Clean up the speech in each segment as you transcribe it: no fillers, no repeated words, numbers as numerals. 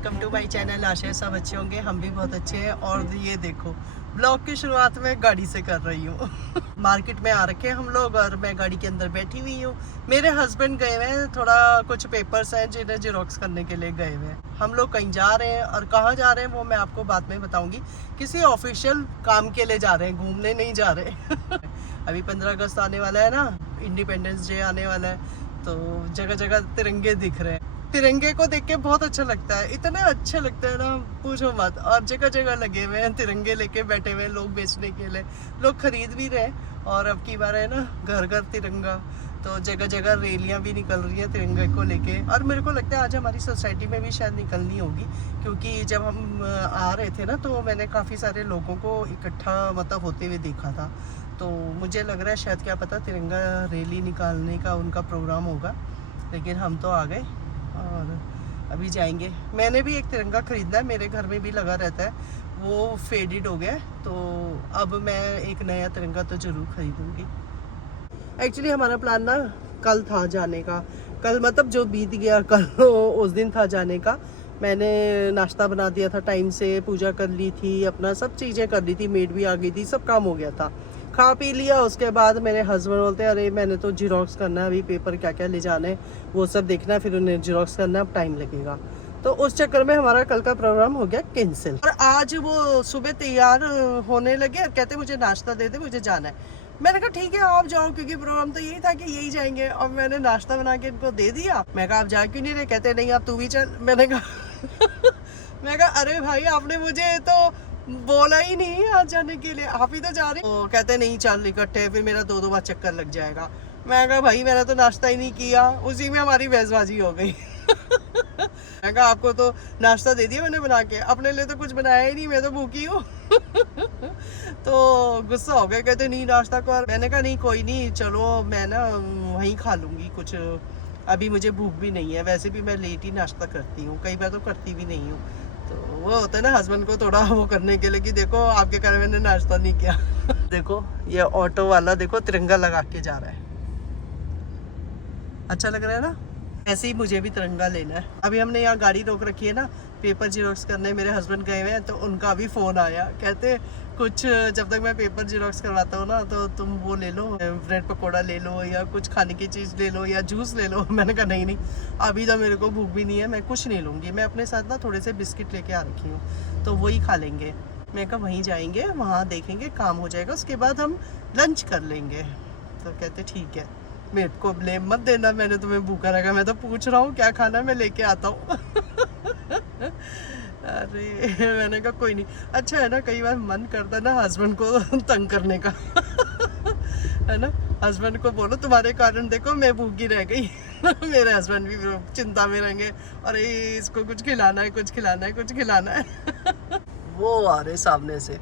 Welcome to my channel. आशा है सब अच्छे होंगे, हम भी बहुत अच्छे हैं। और ये देखो ब्लॉग की शुरुआत में गाड़ी से कर रही हूँ। मार्केट में आ रखे हैं हम लोग और मैं गाड़ी के अंदर बैठी हुई हूँ। मेरे हस्बैंड गए हुए हैं, थोड़ा कुछ पेपर्स हैं जिन्हें जेरोक्स करने के लिए गए हुए हैं। हम लोग कहीं जा रहे हैं और कहाँ जा रहे हैं वो मैं आपको बाद में बताऊंगी। किसी ऑफिशियल काम के लिए जा रहे हैं, घूमने नहीं जा रहे। अभी 15 अगस्त आने वाला है ना, इंडिपेंडेंस डे आने वाला है, तो जगह जगह तिरंगे दिख रहे हैं। तिरंगे को देख के बहुत अच्छा लगता है, इतना अच्छा लगता है ना पूछो मत। और जगह जगह लगे हुए हैं तिरंगे, लेके बैठे हुए हैं लोग बेचने के लिए। लोग खरीद भी रहे हैं और अब की बार है ना घर घर तिरंगा, तो जगह जगह रैलियां भी निकल रही हैं तिरंगे को लेके। और मेरे को लगता है आज हमारी सोसाइटी में भी शायद निकलनी होगी, क्योंकि जब हम आ रहे थे ना तो मैंने काफ़ी सारे लोगों को इकट्ठा मतलब होते हुए देखा था। तो मुझे लग रहा है शायद क्या पता तिरंगा रैली निकालने का उनका प्रोग्राम होगा। लेकिन हम तो आ गए और अभी जाएंगे। मैंने भी एक तिरंगा खरीदना है, मेरे घर में भी लगा रहता है, वो फेडेड हो गया है, तो अब मैं एक नया तिरंगा तो ज़रूर खरीदूंगी। एक्चुअली हमारा प्लान ना कल था जाने का, कल मतलब जो बीत गया कल उस दिन था जाने का। मैंने नाश्ता बना दिया था टाइम से, पूजा कर ली थी, अपना सब चीज़ें कर ली थी, मेड भी आ गई थी, सब काम हो गया था, खा पी लिया। उसके बाद मेरे हस्बैंड बोलते हैं अरे मैंने तो जीरोक्स करना है, अभी पेपर क्या क्या ले जाने वो सब देखना है, फिर उन्हें जीरोक्स करना है, अब टाइम लगेगा। तो उस चक्कर में हमारा कल का प्रोग्राम हो गया कैंसिल। और आज वो सुबह तैयार होने लगे और कहते मुझे नाश्ता दे दे, मुझे जाना है। मैंने कहा ठीक है आप जाओ, क्योंकि प्रोग्राम तो यही था कि यही जाएंगे। और मैंने नाश्ता बना के इनको दे दिया। मैं कहा आप जा क्यों नहीं रहे? कहते नहीं आप तू भी चल। मैंने कहा मैं कहा अरे भाई आपने मुझे तो बोला ही नहीं आज जाने के लिए, आप ही तो जा रहे। तो कहते नहीं चल इकट्ठे, फिर मेरा दो बार चक्कर लग जाएगा। मैं कहा भाई मैंने तो नाश्ता ही नहीं किया, उसी में हमारी बहसबाजी हो गई। मैं कहा आपको तो नाश्ता दे दिया मैंने बना के, अपने लिए तो कुछ बनाया ही नहीं, मैं तो भूखी हूँ। तो गुस्सा हो गया, कहते नहीं नाश्ता कर। मैंने कहा नहीं कोई नहीं, चलो मैं ना वहीं खा लूँगी कुछ, अभी मुझे भूख भी नहीं है। वैसे भी मैं लेट ही नाश्ता करती हूँ, कई बार तो करती भी नहीं हूँ। तो वो होता है ना हस्बैंड को थोड़ा वो करने के लिए कि देखो आपके कारण मैंने नाश्ता नहीं किया। देखो ये ऑटो वाला देखो तिरंगा लगा के जा रहा है, अच्छा लग रहा है ना। ऐसे ही मुझे भी तिरंगा लेना है। अभी हमने यहाँ गाड़ी रोक रखी है ना पेपर जीरोक्स करने, मेरे हस्बैंड गए हुए हैं, तो उनका भी फ़ोन आया, कहते कुछ जब तक मैं पेपर जीरोक्स करवाता हूँ ना तो तुम वो ले लो, ब्रेड पकौड़ा ले लो या कुछ खाने की चीज़ ले लो या जूस ले लो। मैंने कहा नहीं अभी तो मेरे को भूख भी नहीं है, मैं कुछ नहीं लूँगी। मैं अपने साथ ना थोड़े से बिस्किट लेके आ रखी हूँ, तो वही खा लेंगे। मैं कहा वहीं जाएंगे, वहाँ देखेंगे काम हो जाएगा, उसके बाद हम लंच कर लेंगे। तो कहते ठीक है, मेरे को ब्लेम मत देना, मैंने तुम्हें भूखा रखा, मैं तो पूछ रहा हूँ क्या खाना मैं लेके आता हूँ। अरे मैंने कहा कोई नहीं, अच्छा है ना कई बार मन करता है ना हस्बैंड को तंग करने का। है ना, हस्बैंड को बोलो तुम्हारे कारण देखो मैं भूखी रह गई। मेरे हस्बैंड भी चिंता में रहेंगे, अरे इसको कुछ खिलाना है, कुछ खिलाना है, कुछ खिलाना है। वो आ रहे सामने से।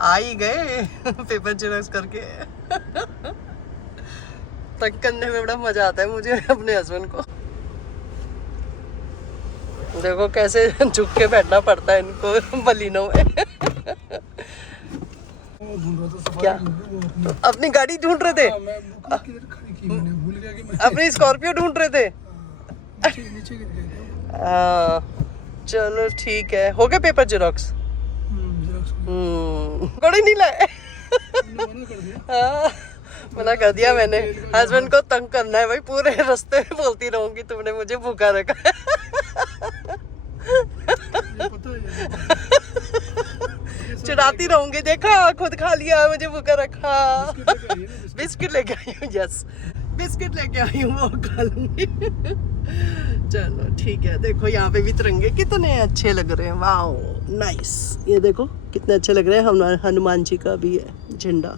आ ही गए पेपर जेरोक्स करके। तंग करने में बड़ा मजा आता है मुझे अपने हस्बैंड को। देखो कैसे झुक के बैठना पड़ता है इनको मलिनों में। क्या अपनी गाड़ी ढूंढ रहे थे? अपनी स्कॉर्पियो ढूंढ रहे थे? चलो ठीक है, हो गए पेपर जेरोक्स? कोई नहीं लाए। मना कर दिया मैंने, हस्बैंड को तंग करना है भाई, पूरे रास्ते में बोलती रहूंगी तुमने मुझे भूखा रखा है। चिढ़ाती रहूंगी, देखा खुद खा लिया मुझे भूखा रखा। बिस्किट लेके आई हूँ, यस बिस्किट लेके आई हूँ, वो खा लूंगी। चलो ठीक है। देखो यहाँ पे भी तिरंगे कितने अच्छे लग रहे हैं, वाओ नाइस। ये देखो कितने अच्छे लग रहे हैं, हनुमान जी का भी है झंडा।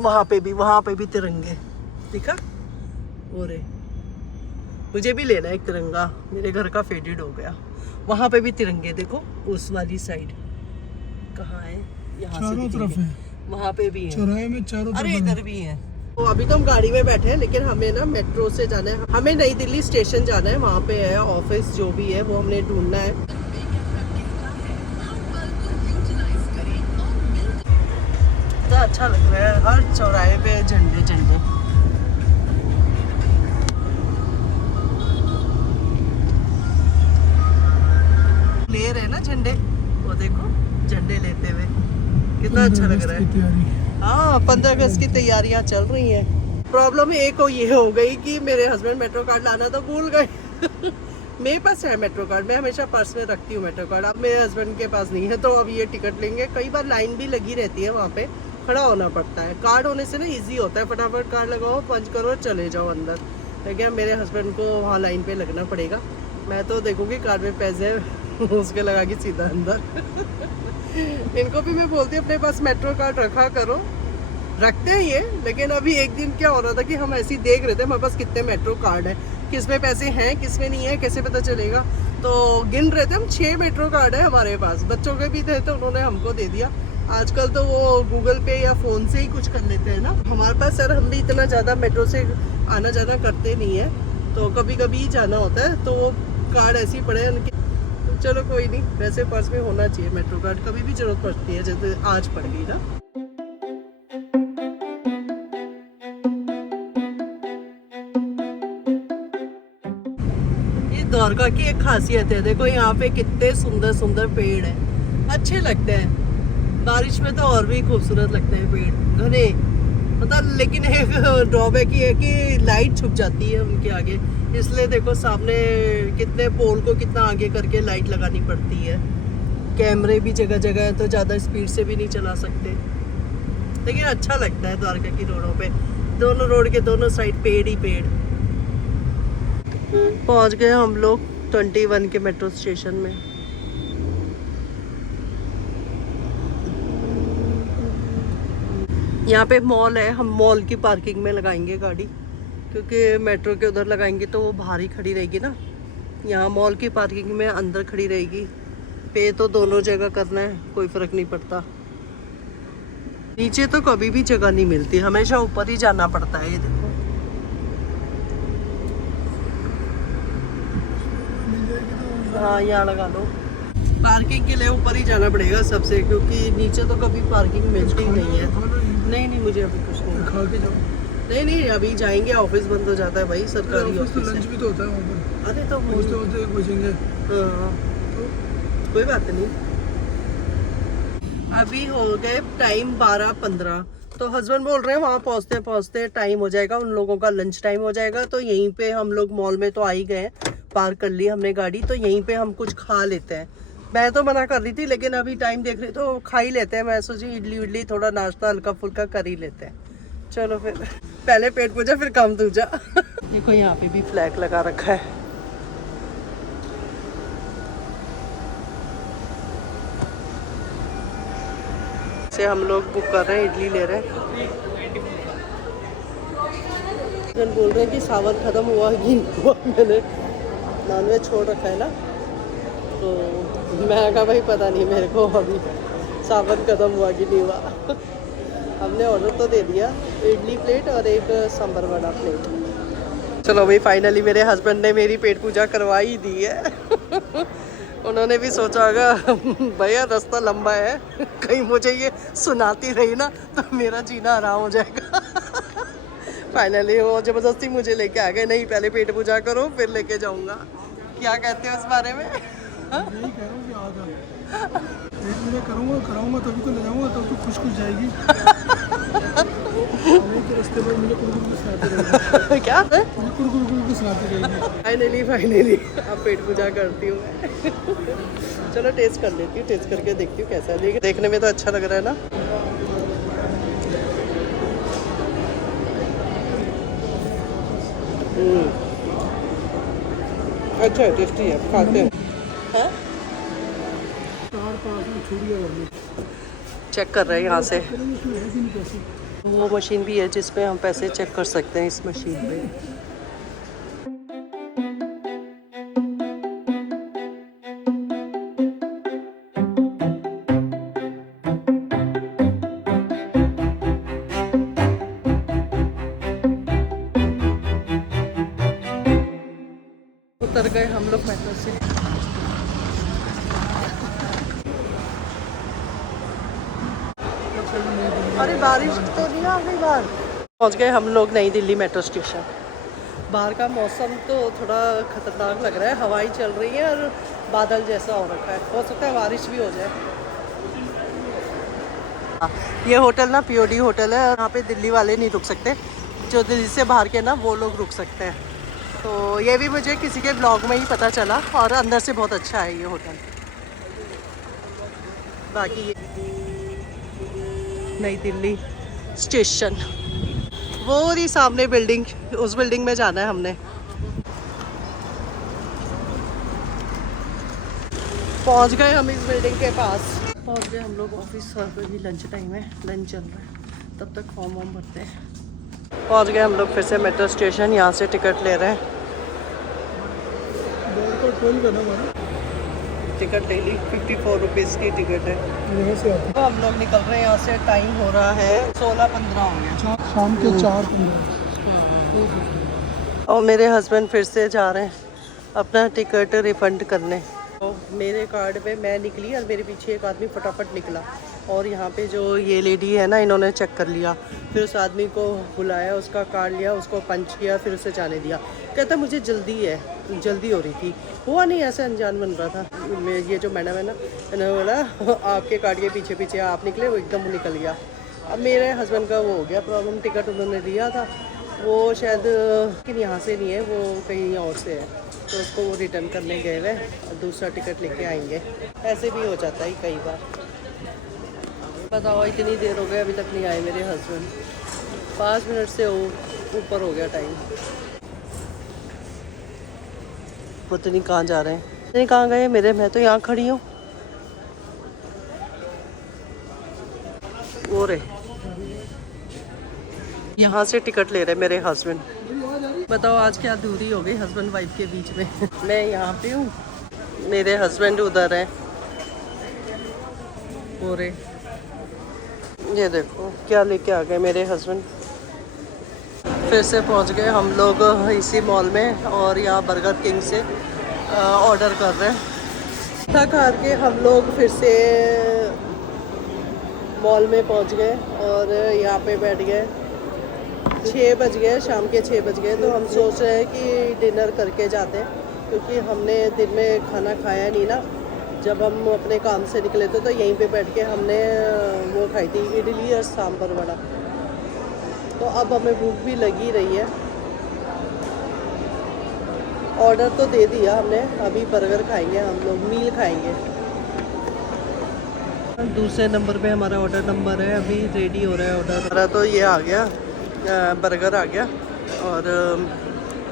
वहाँ पे भी तिरंगे दिखा। और मुझे भी लेना है एक तिरंगा, मेरे घर का फेडेड हो गया। वहाँ पे भी तिरंगे देखो, उस वाली साइड कहाँ है, यहाँ से तरफ है, वहाँ पे भी है, चौराहे में चारों तरफ। अरे इधर भी है। तो अभी तो हम गाड़ी में बैठे हैं, लेकिन हमें ना मेट्रो से जाना है, हमें नई दिल्ली स्टेशन जाना है, वहाँ पे है ऑफिस जो भी है वो हमने ढूंढना है। तो अच्छा लग रहा है, हर चौराहे पे झंडे झंडे। ले रहे हैं ना झंडे, वो देखो झंडे लेते हुए कितना अच्छा लग रहा है। हाँ, 15 अगस्त की तैयारियां चल रही हैं। प्रॉब्लम एक ये हो गई कि मेरे हस्बैंड मेट्रो कार्ड लाना तो भूल गए। मेरे पास है मेट्रो कार्ड, मैं हमेशा पर्स में रखती हूँ मेट्रो कार्ड। अब मेरे हस्बैंड के पास नहीं है, तो अब ये टिकट लेंगे। कई बार लाइन भी लगी रहती है, वहाँ पे खड़ा होना पड़ता है। कार्ड होने से ना इजी होता है, फटाफट कार्ड लगाओ, पंच करो, चले जाओ अंदर। लेकिन मेरे हस्बैंड को वहाँ लाइन पे लगना पड़ेगा। मैं तो देखूँगी कार्ड में पैसे उसके लगा के सीधा अंदर। इनको भी मैं बोलती हूँ अपने पास मेट्रो कार्ड रखा करो, रखते हैं ये। लेकिन अभी एक दिन क्या हो रहा था कि हम ऐसे ही देख रहे थे हमारे पास कितने मेट्रो कार्ड है, किस में पैसे हैं किस में नहीं है, कैसे पता चलेगा। तो गिन रहे थे हम, 6 मेट्रो कार्ड है हमारे पास। बच्चों के भी थे तो उन्होंने हमको दे दिया। आजकल तो वो गूगल पे या फ़ोन से ही कुछ कर लेते हैं ना। हमारे पास सर, हम भी इतना ज़्यादा मेट्रो से आना जाना करते नहीं है, तो कभी कभी ही जाना होता है, तो वो कार्ड ऐसे ही पड़े हैं उनके। तो चलो कोई नहीं, वैसे पर्स में होना चाहिए मेट्रो कार्ड, कभी भी ज़रूरत पड़ती है, जैसे आज पड़ गई ना। द्वारका की एक खासियत है, देखो यहाँ पे कितने सुंदर सुंदर पेड़ हैं, अच्छे लगते हैं। बारिश में तो और भी खूबसूरत लगते हैं पेड़, घने। मतलब लेकिन एक ड्रॉबैक ये है कि लाइट छुप जाती है उनके आगे, इसलिए देखो सामने कितने पोल को कितना आगे करके लाइट लगानी पड़ती है। कैमरे भी जगह जगह है, तो ज़्यादा स्पीड से भी नहीं चला सकते। लेकिन अच्छा लगता है द्वारका की रोडों पे, दोनों रोड के दोनों साइड पेड़ ही पेड़। पहुंच गए हम लोग 21 के मेट्रो स्टेशन में। यहाँ पे मॉल है, हम मॉल की पार्किंग में लगाएंगे गाड़ी, क्योंकि मेट्रो के उधर लगाएंगे तो वो बाहर ही खड़ी रहेगी ना। यहाँ मॉल की पार्किंग में अंदर खड़ी रहेगी। पे तो दोनों जगह करना है, कोई फर्क नहीं पड़ता। नीचे तो कभी भी जगह नहीं मिलती, हमेशा ऊपर ही जाना पड़ता है। ये देखो, हाँ यहाँ लगा लो। पार्किंग के लिए ऊपर ही जाना पड़ेगा सबसे, क्योंकि नीचे तो कभी पार्किंग मिलती ही नहीं है। नहीं मुझे अभी कुछ नहीं खा के जाओ। नहीं अभी जाएंगे, ऑफिस बंद हो जाता है भाई, सरकारी ऑफिस। लंच भी तो होता है वहाँ पर। अरे तो बजेंगे। हाँ तो कोई बात नहीं। अभी हो गए टाइम 12:15, तो हस्बैंड बोल रहे हैं वहाँ पहुँचते पहुँचते टाइम हो जाएगा, उन लोगों का लंच टाइम हो जाएगा। तो यहीं पे हम लोग मॉल में तो आ ही गए, पार्क कर ली हमने गाड़ी, तो यहीं पे हम कुछ खा लेते हैं। मैं तो मना कर रही थी, लेकिन अभी टाइम देख रही तो खा ही लेते हैं। मैं सोची इडली थोड़ा नाश्ता हल्का फुल्का कर ही लेते हैं। चलो फिर पहले पेट पूजा फिर काम दूजा। देखो यहाँ पे भी फ्लैग लगा रखा है। से हम लोग बुक कर रहे हैं, इडली ले रहे हैं। बोल रहे हैं कि सावन खत्म हुआ कि नहीं हुआ, मैंने नॉनवेज छोड़ रखा है ना, तो मैं कहा भाई पता नहीं मेरे को अभी सावन खत्म हुआ कि नहीं हुआ। हमने ऑर्डर तो दे दिया, इडली प्लेट और एक सांभर वड़ा प्लेट। चलो भाई फाइनली मेरे हस्बैंड ने मेरी पेट पूजा करवा ही दी है। उन्होंने भी सोचा होगा भैया रास्ता लंबा है, कहीं मुझे ये सुनाती रही ना तो मेरा जीना आराम हो जाएगा। फाइनली वो जबरदस्ती मुझे लेके आ गए, नहीं पहले पेट पूजा करो फिर लेके जाऊंगा। क्या कहते हो इस बारे में? यही कह रहा हूँ कि आ जा, मैं कराऊंगा तभी तो ले जाऊंगा, तब तो खुश जाएगी। रास्ते पर मुझे कुरकुर सुनाते रहेगी। क्या है? मुझे कुरकुर सुनाती रहेगी। फाइनली अब पेट पूजा करती हूँ मैं। चलो टेस्ट कर लेती हूँ, टेस्ट करके देखती हूँ कैसा है। देखने में तो अच्छा लग रहा है ना। अच्छा है, टेस्टी है, खाते हैं। हाँ? चेक कर रहे हैं यहाँ से। वो मशीन भी है जिसपे हम पैसे चेक कर सकते हैं, इस मशीन पे। उतर गए हम लोग मेट्रो से। अरे बारिश तो नहीं आ गई बाहर। पहुंच गए हम लोग नई दिल्ली मेट्रो स्टेशन। बाहर का मौसम तो थोड़ा खतरनाक लग रहा है, हवाएं चल रही है और बादल जैसा हो रखा है, हो सकता है बारिश भी हो जाए। ये होटल ना पीओडी होटल है, यहाँ पे दिल्ली वाले नहीं रुक सकते, जो दिल्ली से बाहर के ना वो लोग रुक सकते हैं। तो ये भी मुझे किसी के ब्लॉग में ही पता चला और अंदर से बहुत अच्छा है ये होटल। बाकी ये नई दिल्ली स्टेशन, वो रही सामने बिल्डिंग, उस बिल्डिंग में जाना है हमने। पहुंच गए हम इस बिल्डिंग के पास, पहुंच गए हम लोग ऑफिस। अभी लंच टाइम है, लंच चल रहा है, तब तक फॉर्म वॉर्म भरते हैं। पहुंच गए हम लोग फिर से मेट्रो स्टेशन, यहाँ से टिकट ले रहे हैं। टिकट ले ली, 54 रुपीज़ की टिकट है। यहाँ से आते तो हम लोग निकल रहे हैं यहाँ से, टाइम हो रहा है 16:15 हो गया, शाम के 4:15। और मेरे हस्बैंड फिर से जा रहे हैं अपना टिकट रिफंड करने। तो मेरे कार्ड पे मैं निकली और मेरे पीछे एक आदमी फटाफट निकला, और यहाँ पे जो ये लेडी है ना, इन्होंने चेक कर लिया, फिर उस आदमी को बुलाया, उसका कार्ड लिया, उसको पंच किया, फिर उसे जाने दिया। कहता मुझे जल्दी है, जल्दी हो रही थी, हुआ नहीं, ऐसे अनजान बन रहा था। ये जो मैडम है ना, इन्होंने बोला आपके कार्ड के पीछे पीछे आप निकले, वो एकदम निकल गया। अब मेरे हस्बैंड का वो हो गया प्रॉब्लम, टिकट उन्होंने दिया था, वो शायद लेकिन यहाँ से नहीं है, वो कहीं और से है, तो उसको वो रिटर्न करने गए हुए और दूसरा टिकट लेके आएंगे। ऐसे भी हो जाता है कई बार। बताओ इतनी देर हो गई अभी तक नहीं आए मेरे हस्बैंड, 5 मिनट से ऊपर हो गया टाइम। पता नहीं कहाँ जा रहे हैं, पता नहीं कहाँ गए मेरे, मैं तो यहाँ खड़ी हूँ। वो रे, यहाँ से टिकट ले रहे मेरे हस्बैंड। बताओ आज क्या दूरी हो गई हस्बैंड वाइफ के बीच में। मैं यहाँ पे हूँ, मेरे हस्बैंड उधर है। पूरे ये देखो क्या लेके आ गए मेरे हस्बैंड। फिर से पहुँच गए हम लोग इसी मॉल में, और यहाँ बर्गर किंग से ऑर्डर कर रहे हैं। थक हार के हम लोग फिर से मॉल में पहुँच गए और यहाँ पे बैठ गए। 6 बज गए, शाम के 6 बज गए, तो हम सोच रहे हैं कि डिनर करके जाते हैं, क्योंकि हमने दिन में खाना खाया नहीं ना। जब हम अपने काम से निकले थे तो यहीं पे बैठ के हमने वो खाई थी, इडली और सांभर वड़ा। तो अब हमें भूख भी लगी रही है, ऑर्डर तो दे दिया हमने, अभी बर्गर खाएंगे हम लोग, मील खाएंगे। दूसरे नंबर पे हमारा ऑर्डर नंबर है, अभी रेडी हो रहा है ऑर्डर हमारा। तो ये आ गया, बर्गर आ गया, और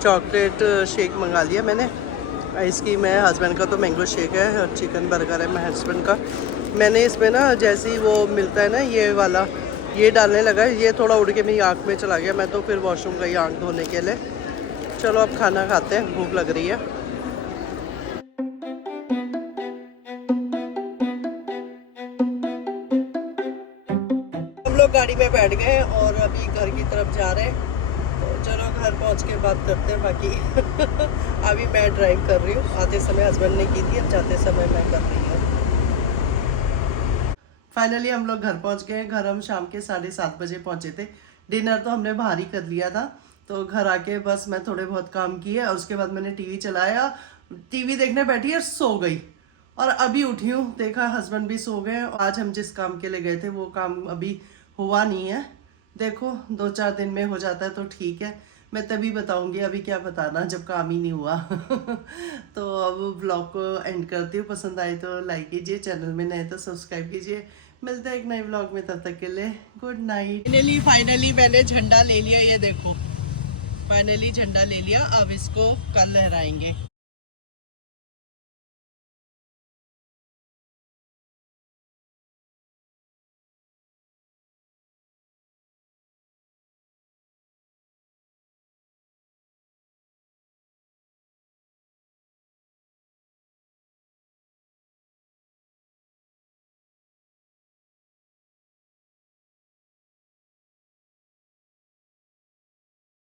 चॉकलेट शेक मंगा लिया मैंने, आइसक्रीम है, हस्बैंड का तो मैंगो शेक है, और चिकन बर्गर है मेरे हस्बैंड का। मैंने इसमें ना जैसे ही वो मिलता है ना ये वाला, ये डालने लगा, ये थोड़ा उड़ के मेरी आँख में चला गया, मैं तो फिर वॉशरूम गई आँख धोने के लिए। चलो अब खाना खाते हैं, भूख लग रही है। हम लोग गाड़ी में बैठ गए और अभी घर की तरफ जा रहे हैं, तो चलो घर पहुंच के बात करते हैं बाकी। अभी मैं ड्राइव कर रही हूँ, आते समय हस्बैंड ने की थी, अब जाते समय मैं कर रही हूँ। फाइनली हम लोग घर पहुंच गए। घर हम शाम के 7:30 बजे पहुंचे थे। डिनर तो हमने बाहर ही कर लिया था, तो घर आके बस मैं थोड़े बहुत काम किए और उसके बाद मैंने टीवी चलाया, टीवी देखने बैठी और सो गई, और अभी उठी हूँ, देखा हस्बैंड भी सो गए। आज हम जिस काम के लिए गए थे वो काम अभी हुआ नहीं है, देखो 2-4 दिन में हो जाता है तो ठीक है, मैं तभी बताऊंगी, अभी क्या बताना जब काम ही नहीं हुआ। तो अब ब्लॉग को एंड करती हूँ, पसंद आए तो लाइक कीजिए, चैनल में नए तो सब्सक्राइब कीजिए। मिलते हैं एक नए ब्लॉग में, तब तक के लिए गुड नाइट। फाइनली मैंने झंडा ले लिया, ये देखो फाइनली झंडा ले लिया, अब इसको कल लहराएंगे।